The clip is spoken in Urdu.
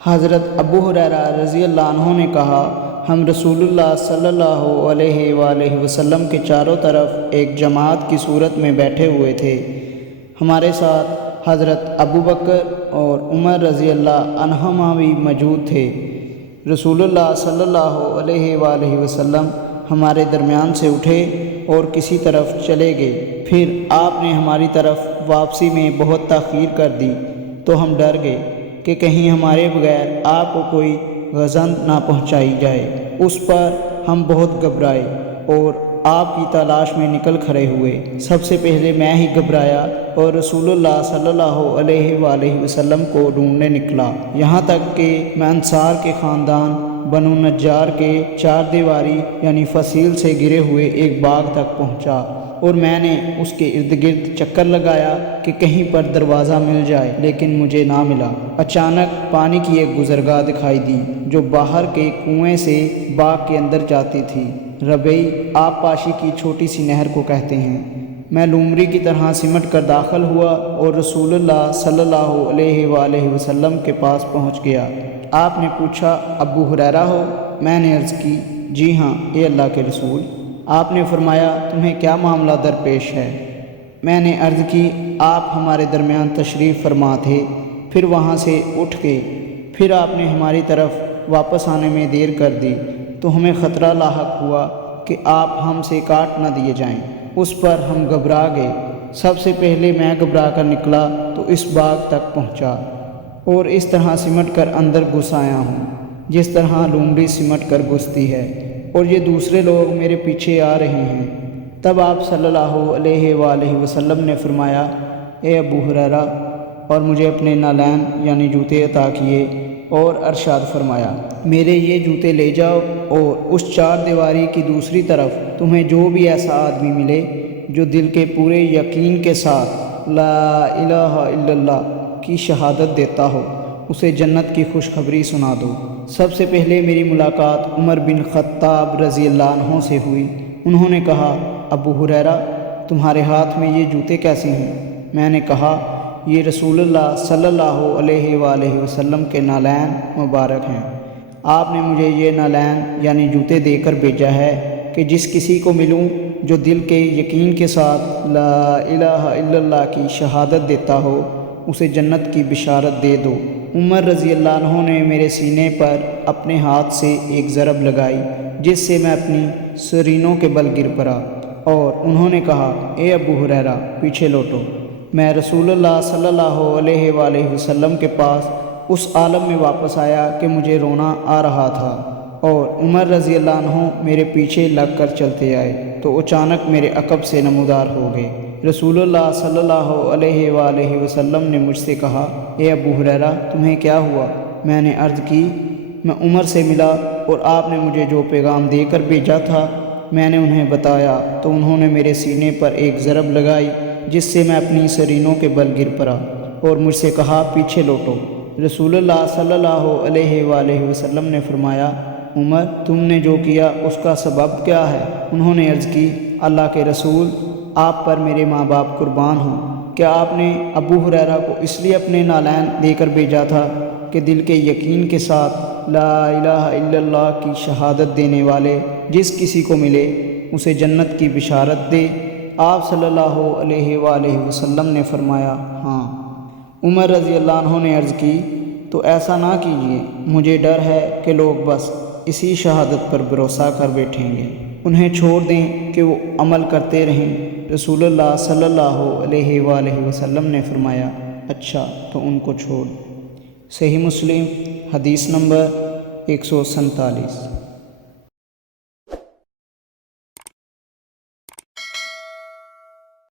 حضرت ابو ہریرہ رضی اللہ عنہ نے کہا، ہم رسول اللہ صلی اللہ علیہ وآلہ وسلم کے چاروں طرف ایک جماعت کی صورت میں بیٹھے ہوئے تھے۔ ہمارے ساتھ حضرت ابو بکر اور عمر رضی اللہ عنہما بھی موجود تھے۔ رسول اللہ صلی اللہ علیہ وآلہ وسلم ہمارے درمیان سے اٹھے اور کسی طرف چلے گئے۔ پھر آپ نے ہماری طرف واپسی میں بہت تاخیر کر دی تو ہم ڈر گئے کہ کہیں ہمارے بغیر آپ کو کوئی غزند نہ پہنچائی جائے۔ اس پر ہم بہت گھبرائے اور آپ کی تلاش میں نکل کھڑے ہوئے۔ سب سے پہلے میں ہی گھبرایا اور رسول اللہ صلی اللہ علیہ وآلہ وسلم کو ڈھونڈنے نکلا، یہاں تک کہ میں انصار کے خاندان بنو نجار کے چار دیواری یعنی فصیل سے گرے ہوئے ایک باغ تک پہنچا، اور میں نے اس کے ارد گرد چکر لگایا کہ کہیں پر دروازہ مل جائے، لیکن مجھے نہ ملا۔ اچانک پانی کی ایک گزرگاہ دکھائی دی جو باہر کے کنویں سے باغ کے اندر جاتی تھی۔ ربیع آب پاشی کی چھوٹی سی نہر کو کہتے ہیں۔ میں لومڑی کی طرح سمٹ کر داخل ہوا اور رسول اللہ صلی اللہ علیہ وآلہ وسلم کے پاس پہنچ گیا۔ آپ نے پوچھا، ابو ہریرہ ہو؟ میں نے عرض کی، جی ہاں اے اللہ کے رسول۔ آپ نے فرمایا، تمہیں کیا معاملہ درپیش ہے؟ میں نے عرض کی، آپ ہمارے درمیان تشریف فرما تھے، پھر وہاں سے اٹھ گئے، پھر آپ نے ہماری طرف واپس آنے میں دیر کر دی تو ہمیں خطرہ لاحق ہوا کہ آپ ہم سے کاٹ نہ دیے جائیں۔ اس پر ہم گھبرا گئے۔ سب سے پہلے میں گھبرا کر نکلا تو اس باغ تک پہنچا اور اس طرح سمٹ کر اندر گھس آیا ہوں جس طرح لومڑی سمٹ کر گھستی ہے، اور یہ دوسرے لوگ میرے پیچھے آ رہے ہیں۔ تب آپ صلی اللہ علیہ وآلہ وسلم نے فرمایا، اے ابو ہریرہ، اور مجھے اپنے نالین یعنی جوتے عطا کیے اور ارشاد فرمایا، میرے یہ جوتے لے جاؤ اور اس چار دیواری کی دوسری طرف تمہیں جو بھی ایسا آدمی ملے جو دل کے پورے یقین کے ساتھ لا الہ الا اللہ کی شہادت دیتا ہو، اسے جنت کی خوشخبری سنا دو۔ سب سے پہلے میری ملاقات عمر بن خطاب رضی اللہ عنہ سے ہوئی۔ انہوں نے کہا، ابو ہریرہ، تمہارے ہاتھ میں یہ جوتے کیسے ہیں؟ میں نے کہا، یہ رسول اللہ صلی اللہ علیہ وآلہ وسلم کے نالین مبارک ہیں۔ آپ نے مجھے یہ نالین یعنی جوتے دے کر بھیجا ہے کہ جس کسی کو ملوں جو دل کے یقین کے ساتھ لا الہ الا اللہ کی شہادت دیتا ہو، اسے جنت کی بشارت دے دو۔ عمر رضی اللہ عنہ نے میرے سینے پر اپنے ہاتھ سے ایک ضرب لگائی جس سے میں اپنی سرینوں کے بل گر پڑا، اور انہوں نے کہا، اے ابو ہریرہ، پیچھے لوٹو۔ میں رسول اللہ صلی اللہ علیہ وآلہ وسلم کے پاس اس عالم میں واپس آیا کہ مجھے رونا آ رہا تھا، اور عمر رضی اللہ عنہ میرے پیچھے لگ کر چلتے آئے تو اچانک میرے عقب سے نمودار ہو گئے۔ رسول اللہ صلی اللہ علیہ وآلہ وسلم نے مجھ سے کہا، اے ابو ہریرہ، تمہیں کیا ہوا؟ میں نے عرض کی، میں عمر سے ملا اور آپ نے مجھے جو پیغام دے کر بھیجا تھا میں نے انہیں بتایا تو انہوں نے میرے سینے پر ایک ضرب لگائی جس سے میں اپنی سرینوں کے بل گر پڑا، اور مجھ سے کہا، پیچھے لوٹو۔ رسول اللہ صلی اللہ علیہ وآلہ وسلم نے فرمایا، عمر، تم نے جو کیا اس کا سبب کیا ہے؟ انہوں نے عرض کی، اللہ کے رسول، آپ پر میرے ماں باپ قربان ہوں، کیا آپ نے ابو ہریرہ کو اس لیے اپنے نالین دے کر بھیجا تھا کہ دل کے یقین کے ساتھ لا الہ الا اللہ کی شہادت دینے والے جس کسی کو ملے اسے جنت کی بشارت دے؟ آپ صلی اللہ علیہ وآلہ وسلم نے فرمایا، ہاں۔ عمر رضی اللہ عنہ نے عرض کی، تو ایسا نہ کیجیے، مجھے ڈر ہے کہ لوگ بس اسی شہادت پر بھروسہ کر بیٹھیں گے، انہیں چھوڑ دیں کہ وہ عمل کرتے رہیں۔ رسول اللہ صلی اللہ علیہ وآلہ وسلم نے فرمایا، اچھا تو ان کو چھوڑ۔ صحیح مسلم، حدیث نمبر 147۔